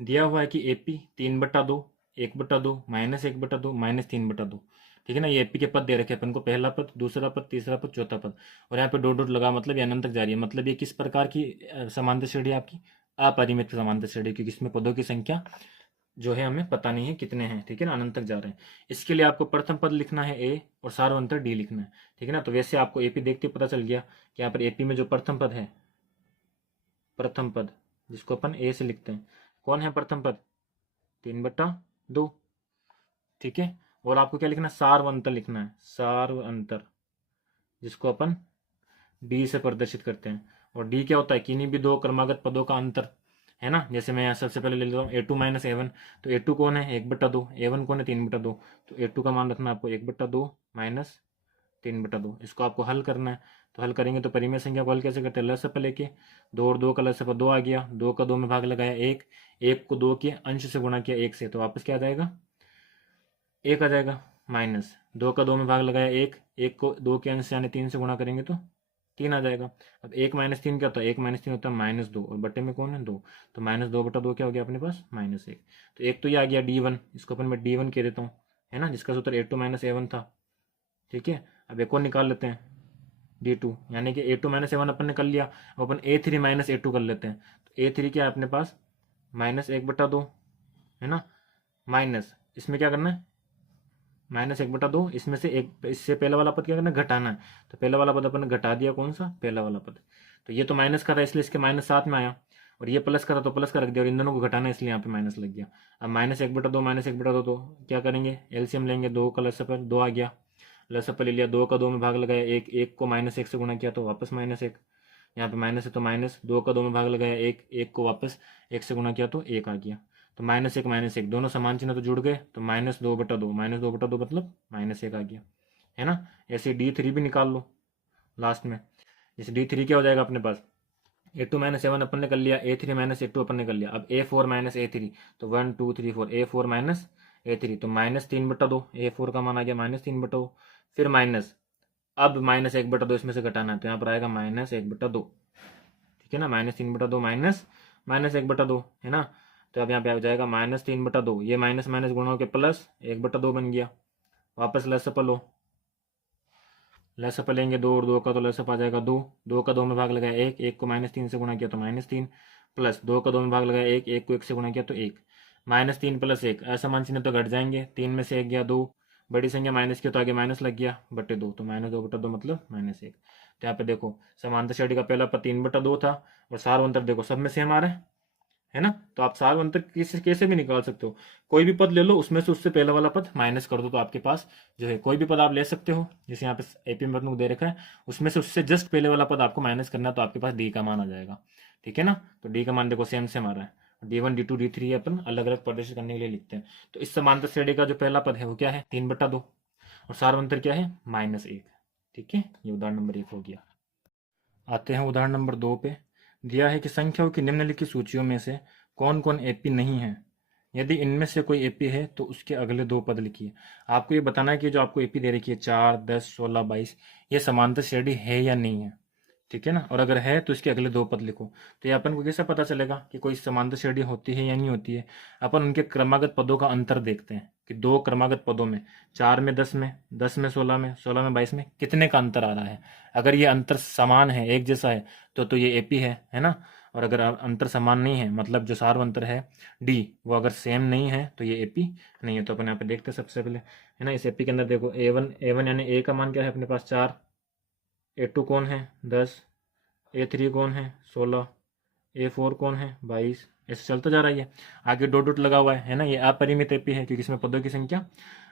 दिया हुआ है कि एपी 3/2, 1/2, -1/2, -3/2। ठीक है ना, ये एपी के पद दे रखे हैं अपन को, पहला पद, दूसरा पद, तीसरा पद, चौथा पद। और यहाँ पे डॉट डॉट लगा, मतलब ये अनंत तक जा रही है। मतलब ये किस प्रकार की समांतर श्रेणी है आपकी? अपरिमित समांतर श्रेणी, क्योंकि इसमें पदों की संख्या जो है हमें पता नहीं है कितने हैं। ठीक है ना, अनंत तक जा रहे हैं। इसके लिए आपको प्रथम पद लिखना है ए और सार्वंतर डी लिखना है। ठीक है ना, तो वैसे आपको एपी देखते ही पता चल गया कि यहाँ पर एपी में जो प्रथम पद है, प्रथम पद जिसको अपन ए से लिखते हैं, कौन है प्रथम पद? 3/2। ठीक है, और आपको क्या लिखना है? सार्वंतर लिखना है, सार्वंतर, जिसको अपन डी से प्रदर्शित करते हैं। और डी क्या होता है? किन्हीं भी दो क्रमागत पदों का अंतर, है ना। जैसे मैं यहाँ सबसे पहले ले लेता हूँ A2 - A1, तो A2 कौन है? 1/2। A1 कौन है? 3/2। तो A2 का मान रखना है आपको 1/2 माइनस 3/2। इसको आपको हल करना है। तो हल करेंगे तो परिमेय संख्या को हल कैसे करते हैं? लसअ लेके, 2 और 2 का लसअ 2 आ गया, 2 का 2 में भाग लगाया 1, 1 को 2 के अंश से गुणा किया 1 से, तो वापस क्या आ जाएगा? 1 आ जाएगा। माइनस 2 का 2 में भाग लगाया 1, 1 को 2 के अंश से यानी 3 से गुणा करेंगे तो 3 आ जाएगा। अब 1 - 3 क्या होता है? 1 - 3 होता है -2, और बटे में कौन है? 2। तो -2/2 क्या हो गया अपने पास? -1। तो एक तो ये आ गया D1, इसको अपन मैं D1 कह देता हूँ, है ना, जिसका सूत्र A2 - A1 था। ठीक है, अब एक और निकाल लेते हैं, D2, यानी कि A2 - A1 अपन ने कर लिया। अब अपन A3 - A2 कर लेते हैं। तो A3 क्या है अपने पास? -1/2, है ना, माइनस इसमें क्या करना है? -1/2, इसमें से एक, इससे पहला वाला पद क्या करना है? घटाना है। तो पहला वाला पद अपन ने घटा दिया, कौन सा? पहला वाला पद। तो ये तो माइनस का था, इसलिए इसके -7 में आया, और ये प्लस का था तो प्लस का रख दिया, और इन दोनों को घटाना है इसलिए यहाँ पे माइनस लग गया। अब -1/2 -1/2, तो क्या करेंगे? एलसीएम लेंगे, 2 का लसअ 2 आ गया, लसअ ले लिया, 2 का 2 में भाग लगाया 1, 1 को -1 से गुणा किया तो वापस -1, यहाँ पे माइनस है तो माइनस, 2 का 2 में भाग लगाया 1, 1 को वापस 1 से गुणा किया तो 1 आ गया। तो -1 दोनों समान चिन्ह तो जुड़ गए, तो -2/2, -2/2 मतलब -1 आ गया, है ना। ऐसे D3 भी निकाल लो लास्ट में। जैसे D3 क्या हो जाएगा अपने पास? A2 - A1 अपन ने कर लिया, A3 - A2 अपन ने कर लिया। अब A4 - A3, तो 1 2 3 4, A4 - A3, तो -3/2, A4 का मान आ गया -3/2। फिर माइनस, अब -1/2 इसमें से घटाना है, तो यहाँ पर आएगा -1/2। ठीक है ना, -3/2 माइनस -1/2, है ना। तो अब यहाँ पे आ जाएगा -3/2, ये माइनस माइनस गुणा होकर प्लस 1/2 बन गया। वापस लसअ लो, लसअ लेंगे, 2 और 2 का तो लसअ आ जाएगा 2, 2 का 2 में भाग लगाया 1, 1 को -3 से गुणा किया तो -3, प्लस 2 का 2 में भाग लगाया 1, 1 को 1 से गुणा किया तो 1, -3 + 1, असमान चिन्ह तो घट जाएंगे, 3 में से 1 गया 2, बड़ी संख्या माइनस की तो आगे माइनस लग गया, बटे 2, तो -2/2 मतलब -1। तो यहाँ पे देखो, समांतर श्रेणी का पहला पद 3/2 था, और सार्वंतर देखो सब में सेम आ रहा है ना। तो आप सार्वंतर कैसे कैसे भी निकाल सकते हो। कोई भी पद ले लो, उसमें से उससे पहला वाला पद माइनस कर दो, तो आपके पास जो है कोई भी पद आप ले सकते हो। जैसे यहाँ पे एपी में दे रखा है, उसमें से उससे जस्ट पहले वाला पद आपको माइनस करना है, तो आपके पास डी का मान आ जाएगा। ठीक है ना, तो डी का मान देखो सेम सेम आ रहा है। D1 D2 D3 अपन अलग अलग प्रदर्शित करने के लिए लिखते हैं। तो इस समांतर श्रेणी का जो पहला पद है वो क्या है? 3/2, और सार्वंतर क्या है? -1। ठीक है, ये उदाहरण नंबर 1 हो गया। आते हैं उदाहरण नंबर 2 पे। दिया है कि संख्याओं की निम्नलिखित सूचियों में से कौन कौन एपी नहीं है। यदि इनमें से कोई एपी है तो उसके अगले दो पद लिखिए। आपको ये बताना है कि जो आपको एपी दे रखी है 4, 10, 16, 22, ये समांतर श्रेणी है या नहीं है। ठीक है ना, और अगर है तो इसके अगले दो पद लिखो। तो ये अपन को कैसे पता चलेगा कि कोई समांतर श्रेणी होती है या नहीं होती है? अपन उनके क्रमागत पदों का अंतर देखते हैं कि दो क्रमागत पदों में, 4 में 10 में, 10 में 16 में, 16 में 22 में कितने का अंतर आ रहा है। अगर ये अंतर समान है, एक जैसा है, तो ये एपी है ना। और अगर अंतर समान नहीं है, मतलब जो सार्व अंतर है डी, वो अगर सेम नहीं है, तो ये एपी नहीं है। तो अपन यहाँ पे देखते हैं सबसे पहले, है ना। इस एपी के अंदर देखो A1 यानी ए का मान क्या है अपने पास? 4, A2 कौन है? 10, A3 कौन है? 16, A4 कौन है? 22, ऐसे चलता जा रहा है। ये आगे डॉट डॉट लगा हुआ है ना, ये अपरिमित एपी है, क्योंकि इसमें पदों की संख्या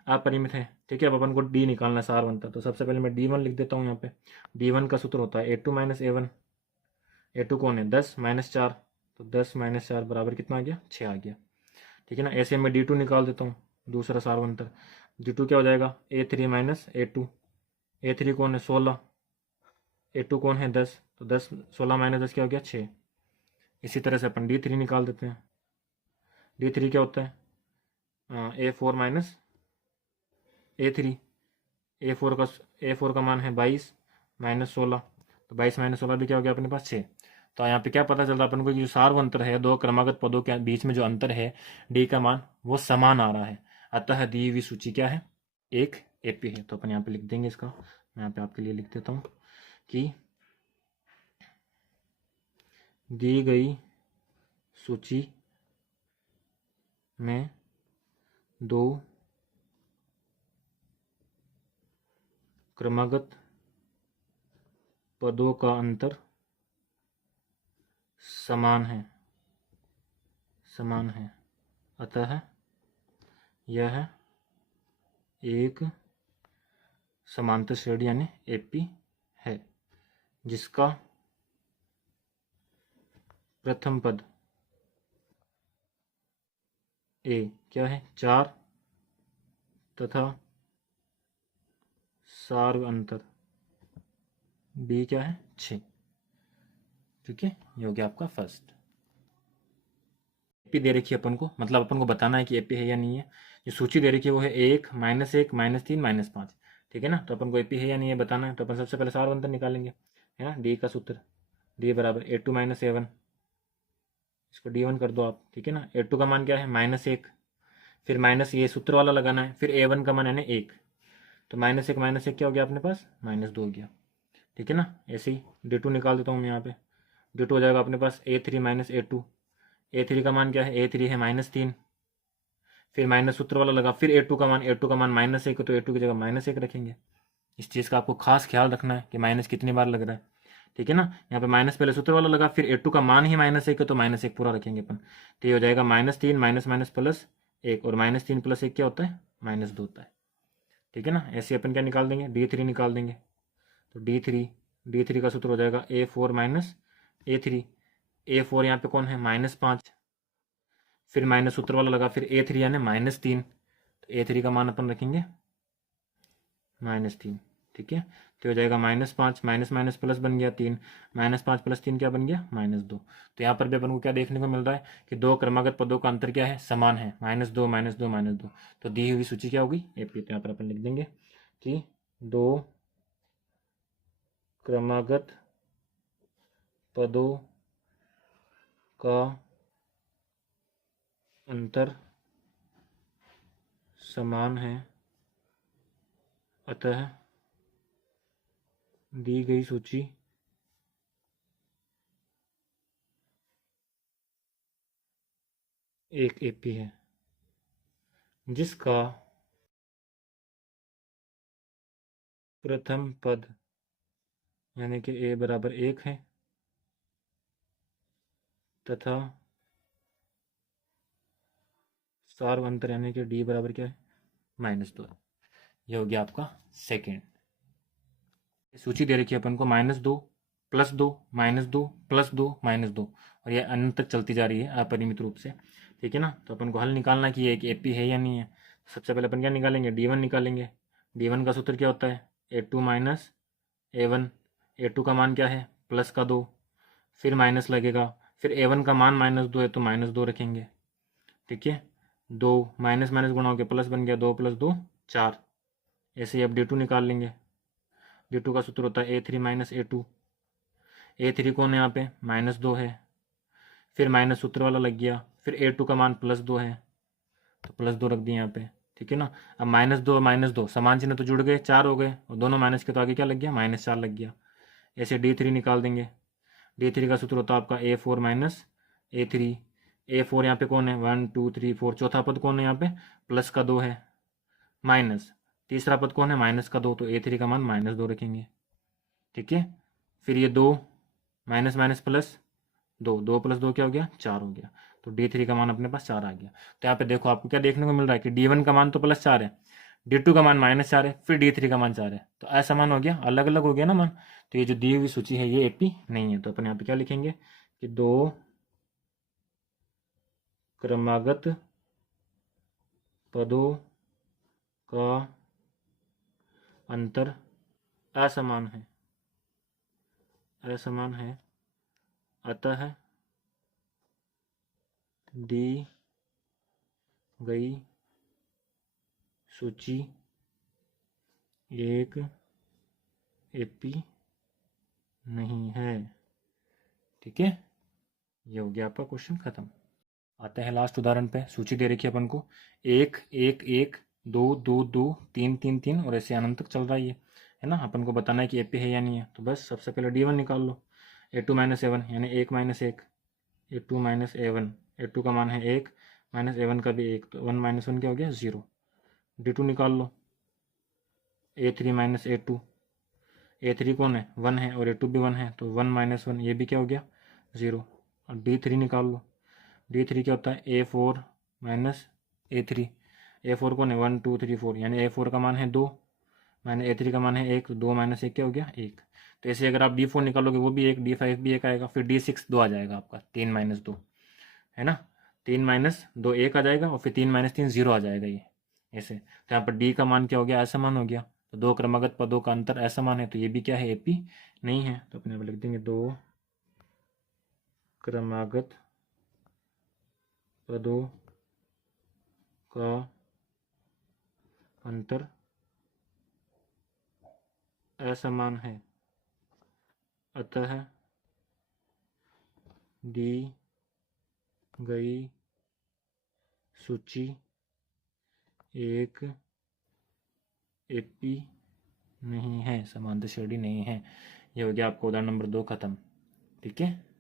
अपरिमित है। ठीक है, अब अपन को डी निकालना है, सार बनता है। तो सबसे पहले मैं D1 लिख देता हूँ यहाँ पे। D1 का सूत्र होता है A2 - A1। A2 कौन है? 10 -4, तो 10 - 4 बराबर कितना आ गया? 6 आ गया। ठीक है ना, ऐसे मैं D2 निकाल देता हूँ, दूसरा सार बनता है। D2 क्या हो जाएगा? A3 - A2। A3 कौन है? 16, A2 कौन है? 10, तो 10, 16 - 10 क्या हो गया? 6। इसी तरह से अपन D3 निकाल देते हैं। D3 क्या होता है? A4 - A3। A4 का मान है 22 - 16, तो 22 - 16 भी क्या हो गया अपने पास? 6। तो यहाँ पे क्या पता चलता है अपन को कि जो सार्व अंतर है दो क्रमागत पदों के बीच में जो अंतर है डी का मान वो समान आ रहा है। अतः दी हुई सूची क्या है, एक एपी है। तो अपन यहाँ पे लिख देंगे इसका, मैं यहाँ पे आपके लिए लिख देता हूँ कि दी गई सूची में दो क्रमागत पदों का अंतर समान है, अतः यह एक समांतर श्रेणी यानी एपी है, जिसका प्रथम पद ए क्या है 4 तथा सार्व अंतर बी क्या है 6। ठीक है, ये हो गया आपका फर्स्ट। एपी दे रखी है अपन को, मतलब अपन को बताना है कि एपी है या नहीं है। जो सूची दे रखी है वो है 1 -1 -3 -5। ठीक है ना, तो अपन को एपी है या नहीं है बताना है। तो अपन सबसे पहले सार्व अंतर निकालेंगे, है ना। डी का सूत्र डी बराबर A2 - A1, इसको D1 कर दो आप। ठीक है ना, A2 का मान क्या है -1, फिर माइनस ये सूत्र वाला लगाना है, फिर A1 का मान यानी 1, तो -1 क्या हो गया अपने पास -2 हो गया। ठीक है ना, ऐसे ही D2 निकाल देता हूँ मैं यहाँ पे। D2 हो जाएगा अपने पास A3 - A2। A3 का मान क्या है, A3 है -3, फिर माइनस सूत्र वाला लगा, फिर A2 का मान -1, तो A2 की जगह -1 रखेंगे। इस चीज़ का आपको खास ख्याल रखना है कि माइनस कितनी बार लग रहा है। ठीक है ना, यहाँ पे माइनस पहले सूत्र वाला लगा, फिर A2 का मान ही -1 है तो -1 पूरा रखेंगे अपन। तो ये हो जाएगा -3 माइनस +1, और -3 + 1 क्या होता है -2 होता है। ठीक है ना, ऐसे अपन क्या निकाल देंगे D3 निकाल देंगे। तो D3 का सूत्र हो जाएगा A4 - A3। A4 यहाँ पे कौन है -5, फिर माइनस सूत्र वाला लगा, फिर A3 यानी -3, तो A3 का मान अपन रखेंगे -3। ठीक है, तो हो जाएगा -5 माइनस माइनस प्लस बन गया 3, -5 + 3 क्या बन गया -2। तो यहाँ पर भी अपन को क्या देखने को मिल रहा है कि दो क्रमागत पदों का अंतर क्या है, समान है, -2 -2 -2। तो दी हुई सूची क्या होगी एपी। तो यहाँ पर अपन लिख देंगे कि दो क्रमागत पदों का अंतर समान है, अतः दी गई सूची एक एपी है, जिसका प्रथम पद यानी कि A बराबर 1 है तथा सार्व अंतर यानी कि D बराबर क्या है -2। यह हो गया आपका सेकेंड। सूची दे रखी है अपन को -2 +2 -2 +2 -2, और यह अनंत तक चलती जा रही है अपरिमित रूप से। ठीक है ना, तो अपन को हल निकालना कि ये एक एपी है या नहीं है। सबसे पहले अपन क्या निकालेंगे D1 निकालेंगे। D1 का सूत्र क्या होता है A2 - A1। A2 का मान क्या है +2, फिर माइनस लगेगा, फिर A1 का मान -2 है तो -2 रखेंगे। ठीक है, 2 माइनस माइनस गुणा हो गया प्लस बन गया, 2 + 2 4। ऐसे ही अब D2 निकाल लेंगे। D2 का सूत्र होता है A3 - A2। A3 कौन है यहाँ पे -2 है, फिर माइनस सूत्र वाला लग गया, फिर A2 का मान +2 है तो +2 रख दिए यहाँ पे। ठीक है ना, अब -2 समान चिन्ह तो जुड़ गए, 4 हो गए, और दोनों माइनस के तो आगे क्या लग गया -4 लग गया। ऐसे D3 निकाल देंगे। D3 का सूत्र होता है आपका A4 - A3। A4 यहाँ पे कौन है 1 2 3 4, चौथा पद कौन है यहाँ पे +2 है, माइनस तीसरा पद कौन है -2, तो A3 का मान -2 रखेंगे। ठीक है, फिर ये 2 माइनस माइनस प्लस 2, 2 + 2 क्या हो गया 4 हो गया, तो D3 का मान अपने पास 4 आ गया। तो यहाँ पे देखो आपको क्या देखने को मिल रहा है कि D1 का मान तो +4 है, D2 का मान -4 है, फिर D3 का मान 4 है, तो असमान हो गया, अलग अलग हो गया ना मान। तो ये जो दी हुई सूची है ये एपी नहीं है। तो अपन यहाँ पे क्या लिखेंगे कि दो क्रमागत पदों का अंतर असमान है, अतः दी गई सूची एक एपी नहीं है। ठीक है, ये हो गया आपका क्वेश्चन खत्म। आते हैं लास्ट उदाहरण पे। सूची दे रखी है अपन को, 1 1 1 2 2 2 3 3 3 और ऐसे अनंत तक चल रहा है ना। अपन को बताना है कि एपी है या नहीं है। तो बस सबसे पहले D1 निकाल लो, A2 माइनस A1 यानी 1 minus 1, A2 minus A1, A2 का मान है 1 माइनस A1 का भी 1, तो 1 माइनस 1 क्या हो गया 0। D2 निकाल लो, A3 माइनस A2, A3 कौन है 1 है और A2 भी 1 है, तो 1 माइनस 1 ये भी क्या हो गया 0। और D3 निकाल लो, D3 क्या होता है A4 माइनस A3, A4 कौन है 1 2 3 4 यानी A4 का मान है 2 माइनस A3 का मान है 1, तो 2 माइनस 1 क्या हो गया 1। तो ऐसे अगर आप D4 निकालोगे वो भी 1, D5 भी 1 आएगा, फिर D6 2 आ जाएगा आपका, 3 माइनस 2 है ना। 3 माइनस 2 1 आ जाएगा और फिर 3 माइनस 3 0 आ जाएगा ये ऐसे। तो यहाँ पर D का मान क्या हो गया ऐसा मान हो गया। तो दो क्रमागत पदों का अंतर ऐसा मान है, तो ये भी क्या है एपी नहीं है। तो अपने लिख देंगे दो क्रमागत पदों का अंतर असमान है, अतः दी गई सूची एक एपी नहीं है, समांतर श्रेणी नहीं है। ये हो गया आपका उदाहरण नंबर 2 खत्म। ठीक है।